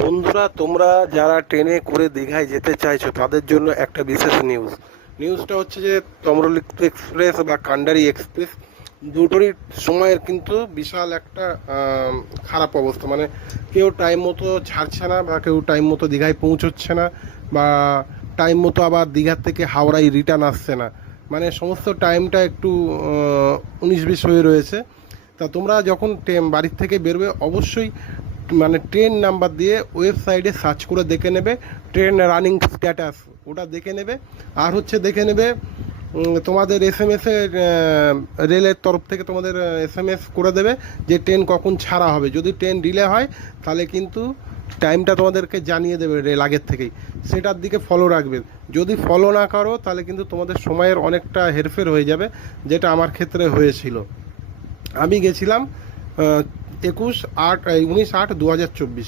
বন্ধুরা, তোমরা যারা ট্রেনে করে দীঘায় যেতে চাইছো তাদের জন্য একটা বিশেষ নিউজটা হচ্ছে যে তমরলিপ্ত এক্সপ্রেস বা কান্ডারি এক্সপ্রেস দুটোরই সময়ের কিন্তু বিশাল একটা খারাপ অবস্থা। মানে কেউ টাইম মতো ছাড়ছে না, বা কেউ টাইম মতো দীঘায় পৌঁছচ্ছে না, বা টাইম মতো আবার দীঘার থেকে হাওড়ায় রিটার্ন আসছে না। মানে সমস্ত টাইমটা একটু 19-20 হয়ে রয়েছে। তা তোমরা যখন বাড়ির থেকে বেরোবে অবশ্যই মানে ট্রেন নাম্বার দিয়ে ওয়েবসাইটে সার্চ করে দেখে নেবে ট্রেন রানিং স্ট্যাটাস, ওটা দেখে নেবে। আর হচ্ছে দেখে নেবে তোমাদের এসএমএসে রেলের তরফ থেকে তোমাদের এসএমএস করে দেবে যে ট্রেন কখন ছাড়া হবে। যদি ট্রেন ডিলে হয় তাহলে কিন্তু টাইমটা তোমাদেরকে জানিয়ে দেবে রেল আগের থেকেই, সেটার দিকে ফলো রাখবে। যদি ফলো না করো তাহলে কিন্তু তোমাদের সময়ের অনেকটা হেরফের হয়ে যাবে, যেটা আমার ক্ষেত্রে হয়েছিল। আমি গেছিলাম 19/8/2024।